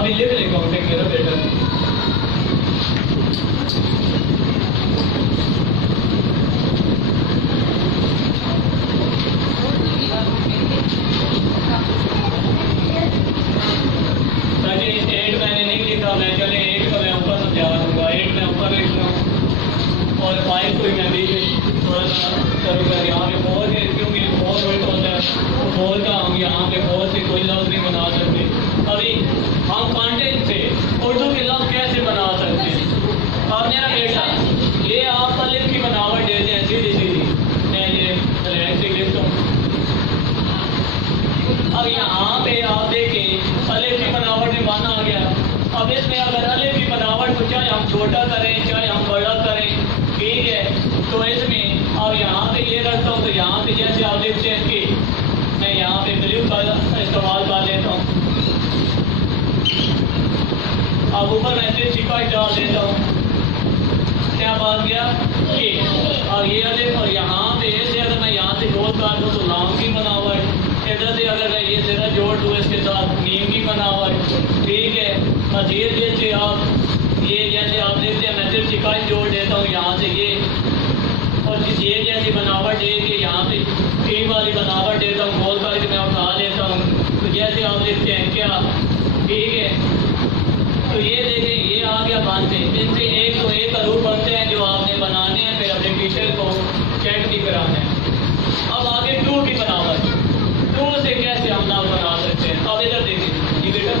आप ही लिख लें काउंटिंग मेरा बेटा। ताकि 8 मैंने नहीं लिखा, मैं चले 8 का मैं ऊपर समझा दूंगा, 8 मैं ऊपर लिख रहा हूँ और 5 को मैं भी थोड़ा सा करूँगा। यहाँ पे बहुत है क्योंकि बहुत वर्ड होता है तो बहुत का हम यहाँ पे बहुत से कोई लफ्ज़ नहीं बना सकते। अभी हम कॉन्टेक्ट से उर्दू के लफ्ज़ कैसे बना सकते हैं? अब मेरा बेटा ये आप अलिफ की बनावट देते हैं सीधी सीधी, मैं ये ऐसे लिखता हूँ। अब यहाँ पे आप देखें अलिफ की बनावट में बना आ गया। अब इसमें अगर अलिफ की बनावट को चाहे हम छोटा करें चाहे हम बड़ा करें, ठीक है, तो इसमें अब यहाँ पे ये रखता हूँ तो यहाँ पे जैसे आप लिखते हैं कि मैं यहाँ पे ब्लू का इस्तेमाल कर लेता हूँ। अब ऊपर मैं सिर्फ चिकाई डाल देता हूँ। क्या बात गया कि और ये अलिफ और यहाँ पे ऐसे अगर मैं यहाँ से गोल काट दूँ तो लाम की बनावट, इधर से अगर मैं ये जरा जोड़ दूँ इसके साथ नीम की बनावट, ठीक है। मजीद जैसे आप ये जैसे आप देखते हैं मैं सिर्फ चिकाई जोड़ देता हूँ यहाँ से ये, और ये जैसी बनावट दे के यहाँ पे टीम वाली बनावट देता हूँ, गोल करके मैं उठा लेता हूँ। तो जैसे आप देखते हैं क्या, ठीक है। तो ये देखें ये आ गया बनते, इनसे एक तो एक हरूफ बनते हैं जो आपने बनाने हैं, फिर अपने टीचर को चेक भी कराना है। अब आगे 2 की बनावट, 2 से कैसे हम नाम बना सकते हैं? अब इधर देखिए ये बेटा,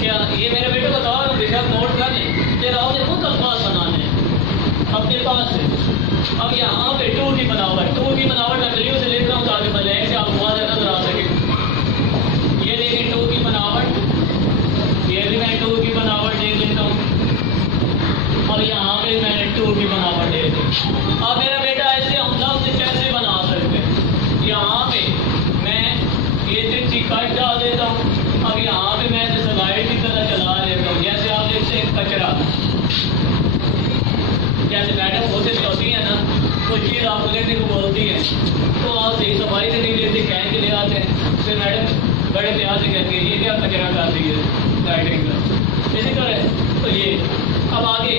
क्या ये मेरा बेटा बता रहा हूँ, बेटा नोट कर लें, फिर आपने खुद अल्फाज बनाने हैं अपने पास से। अब यहाँ पे 2 की बनावट, 2 की बनावट मैं ब्लू से लिख रहा हूँ ताकि ब्लैक से आपको वाज़ेह नजर आ सके। ये देखिए 2 की बनावट, ये भी मैं 2 की बनावट दे देता हूँ और यहाँ पे मैंने 2 की बनावट दे दी। अब मेरा बेटा ऐसे हम लफ्ज़ कैसे बना सकते हैं? यहाँ पे मैं ये तिरछी कट डाल देता हूँ। अब यहाँ पे मैं स्लाइड की तरह चला लेता हूँ, जैसे आप देखते हैं कचरा, जैसे मैडम होते होती है ना, कोई चीज़ आपको लेने को बोलती है तो आप सही सफाई से नहीं लेते, कह के ले आते हैं, फिर मैडम बड़े प्यार से कहती है ये क्या कचरा कर दी है राइटिंग का, इसी तरह। तो ये अब आगे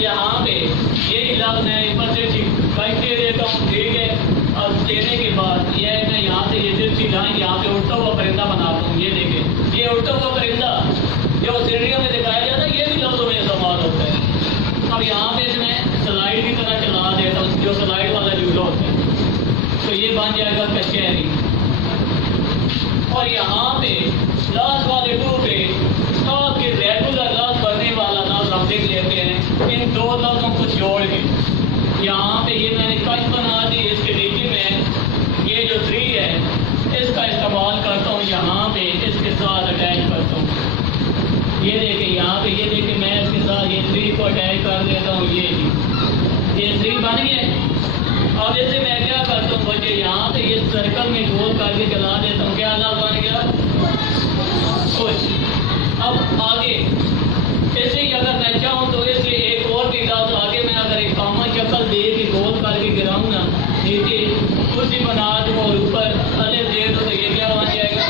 यहाँ पे ये लफ्ज़ है ऊपर से कट दे देता हूँ, ठीक है। अब देने के बाद ये मैं यहाँ से ये तिरछी लाइन यहाँ पे उड़ता हुआ परिंदा बनाता हूँ। ये देखें ये उड़ता हुआ परिंदा जो सीढ़ियों में दिखाया जाता है, ये भी लफ्ज़ों में इस्तेमाल होता है। अब यहाँ पे इसमें स्लाइड की तरह चला देता हूँ, जो स्लाइड वाला जूला होता है, तो ये बन जाएगा कचहरी। और यहाँ पे लास्ट वाले 2 पे आपके रेगुलर लफ्ज़ बनने वाला लफ्ज़ हम देख लेते हैं, इन 2 लफ्ज़ों को जोड़ के यहाँ पे ये मैंने कच बना दी, इसके नीचे में ये जो 3 है इसका इस्तेमाल करता हूँ, यहाँ पे इसके साथ अटैच करता हूँ। ये देखें यहाँ पे, ये देखें मैं इसके साथ ये 3 को अटैच कर देता हूँ, ये 3 बन गए। अब जैसे मैं क्या करता हूँ बच्चे, यहाँ पे ये सर्कल में गोल करके चला देता हूँ, क्या लफ्ज़ बन गया कुछ। अब आगे ऐसे ही अगर मैं चाहूँ तो ऐसे एक और भी लफ्ज़ आगे मैं अगर एक कामा शक्ल दे के गोल करके गिराऊँ ना, नीचे कुर्सी बना दूँ और ऊपर अलिफ दे दो तो ये क्या बन जाएगा?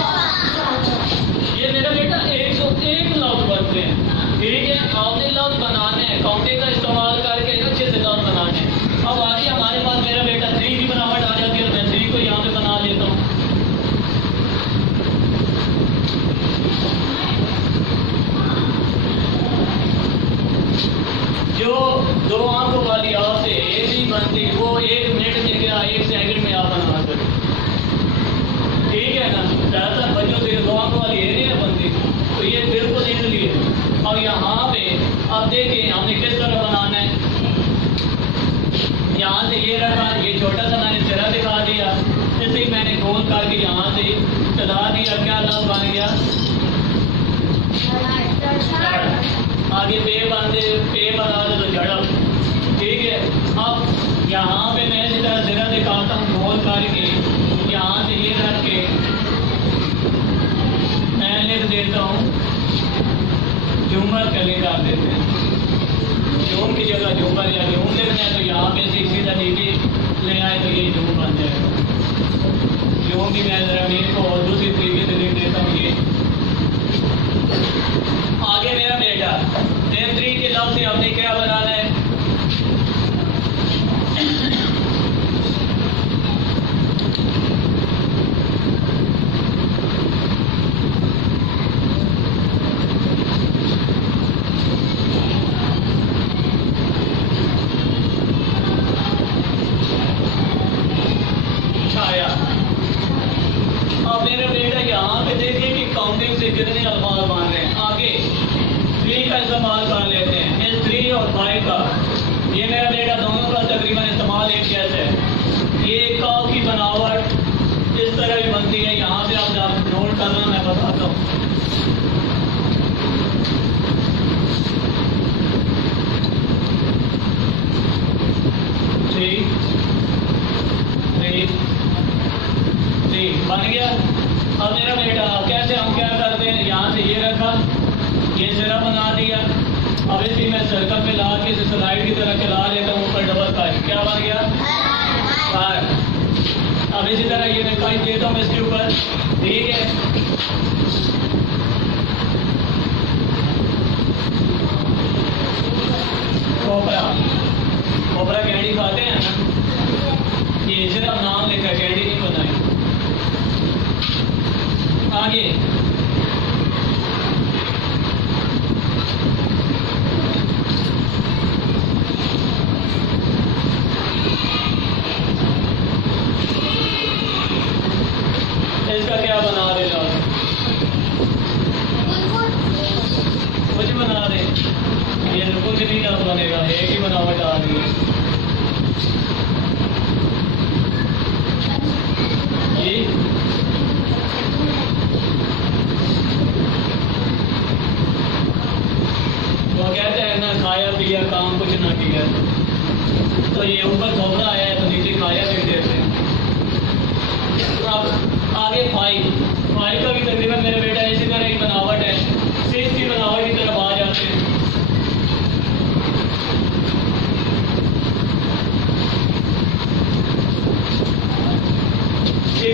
ये मेरा बेटा 101 लफ्ज़ बनते हैं, ठीक है। आपने लफ्ज़ बनाने हैं, काउंटिंग का इस्तेमाल करके अच्छे से लफ्ज़ बनाने हैं। अब आगे हमारे पास मेरा बेटा 3 की बनावट आ जाती है, मैं 3 को यहाँ पे बना लेता हूँ। जो 2 आंखों वाली आपसे एक ही बनती वो 1 मिनट में क्या 1 सेकंड में आप बना सकते, ठीक है ना। ज़्यादातर बच्चों से 2 आंखों वाली ये नहीं ना बनती, तो ये बिल्कुल ईज़िली है। और यहाँ पे अब देखिए हमने किस तरह बनाना है, यहाँ से ये रखा, ये छोटा सा मैंने चेहरा दिखा दिया, जैसे ही मैंने गोल करके यहाँ से चला दिया, क्या लफ्ज़ बन गया? आगे पे बना दे तो झड़प, ठीक है। अब यहाँ पे मैं इस तरह सिरा दिखाता हूँ गोल करके, यहाँ से ये रख के मैं लिख देता हूँ झूमर कले कर देते हैं, झूम की जगह झूमर या झूम लिखना है तो यहाँ पे सीधा नीचे ले आए तो ये झूम बन जाएगा। झूम भी मैं ज़रा मेरे को और दूसरी तरीके से लिख देता हूँ, ये इस्तेमाल कर लेते हैं। इस 3 और 5 का, ये मेरा बेटा दोनों का तकरीबन इस्तेमाल एक जैसे है। ये काफ की बनावट इस तरह भी बनती है, यहाँ से आप नोट करना, मैं बताता हूँ। बन गया। अब मेरा बेटा कैसे हम क्या करते हैं, यहाँ से ये रखा, ये सिरा बना दिया। अब इसी में सर्कल पे ला के स्लाइड की तरह चला लेता हूँ, ऊपर डबल काट, क्या बन गया? अब इसी तरह ये मैं काट देता हूँ इसके ऊपर, ठीक है। कोपरा कैंडी खाते हैं ना, ये सिर्फ नाम लिखा, कैंडी नहीं बनाई। आगे इसका क्या बना दे लो, कुछ बना दे, ये कुछ नहीं आप बनेगा, एक ही बनावट आ रही है। ये वो कहते हैं ना, खाया पिया काम कुछ ना किया। तो ये ऊपर खोपरा आया है तो नीचे खाया भी देते हैं। अब आगे 5 का भी तकरीबन मेरे बेटा इसी तरह एक बनावट है, 6 की बनावट की तरफ आ जाते हैं।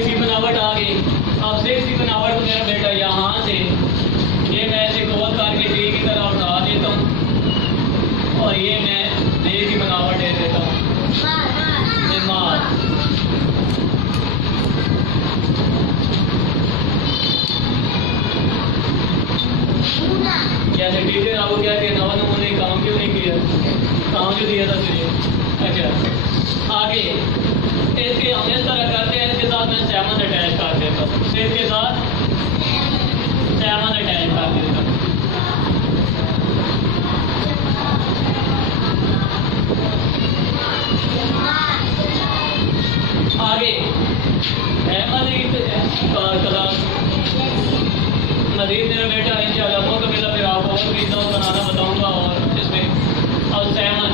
की बनावट आ गई। अब 6 की बनावट तो मेरा बेटा यहाँ से ये मैं ऐसे गोल करके 3 की तरह उठा देता हूँ और ये मैं 6 की बनावट दे देता हूँ। जैसे टीचर आपको कहते हैं नवा नमूने काम क्यों नहीं किया, काम क्यों दिया था तुझे। अच्छा आगे इसके हम इस तरह करते हैं, इसके साथ मैं सैमन अटैच कर देता हूँ, इसके साथ सैमन अटैच कर देता हूँ। आगे मजीद मेरा बेटा इंशाअल्लाह मौका मिला फिर आपको और भी बनाना बताऊंगा। और इसमें और सैमन,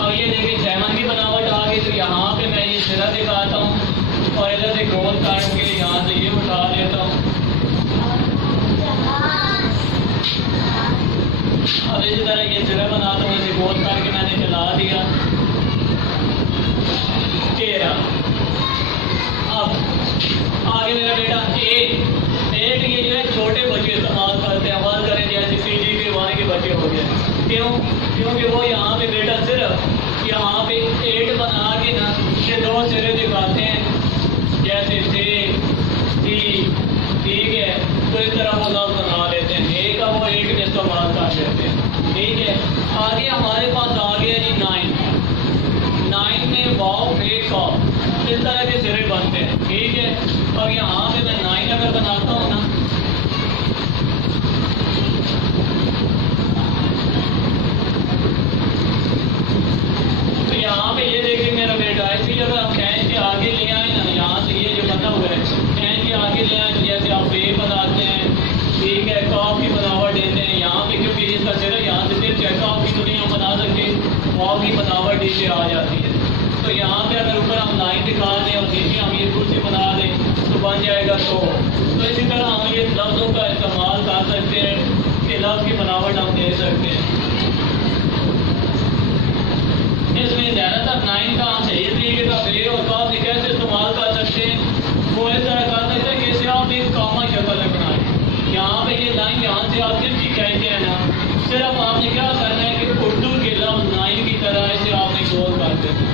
अब ये देखिए सैमन की बनावट आ गई। तो यहाँ पे मैं ये सिरा दिखाता हूँ और इधर से गोल काट के यहाँ से ये उठा लेता हूँ। अब इसी तरह ये सिरा बनाता हूँ, इसे गोल करके मैंने चला दिया। अब आगे मेरा बेटा 8 ये जो है छोटे बच्चे इस्तेमाल करते हैं, हमारे करें जैसे PG के 1 के बच्चे हो गए। क्यों? क्योंकि वो यहाँ पे बेटा सिर्फ यहाँ पे 8 बना के ना ये 2 सिरे दिखाते हैं, जैसे से ठीक है। तो इस तरह वो लोग बना लेते हैं, एक का वो 8 में इस्तेमाल कर लेते हैं, ठीक है। आगे हमारे पास आ गया जी 9 में वाव फेक इस तरह के सिरे बनते हैं, ठीक है। और यहाँ पे मैं 9 अगर बनाता हूँ ना, तो यहाँ पे ये देखिए मेरा बेटा ऐसी अगर आप कैन के आगे ले आए ना, यहाँ से ये जो बना हुआ है कैन के आगे ले आए, तो जैसे आप फेक बनाते हैं, ठीक है, कॉफ की बनावट देते हैं यहाँ पे, क्योंकि इसका सिरा यहाँ से सिर्फ कॉफ की तो नहीं हम बना सकते, वाव की बनावट नीचे आ जाती है। तो यहाँ पे अगर ऊपर हम 9 दिखा दें और नीचे हम ये कुर्सी बना दें तो बन जाएगा 2। तो इसी तरह हम ये लफ्ज़ों का इस्तेमाल कर सकते हैं कि लफ्ज़ की बनावट हम दे सकते हैं। इसमें ज़्यादातर 9 का हम सही तरीके का बे और काफ कैसे इस्तेमाल कर सकते हैं, वो इस तरह कर सकते हैं कि इसे आप एक कामा शक्ल में बनाएं। यहाँ पे ये लाइन यहाँ से आप जिसकी कहते हैं ना, सिर्फ आपने क्या करना है कि उर्दू के लफ्ज़ 9 की तरह इसे आपने गोल कर देना।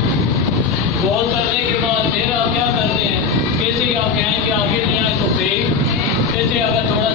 गोल करने के बाद फिर आप क्या करते हैं, कैसे आप कहें कि आगे ले आए तो फेक, कैसे अगर थोड़ा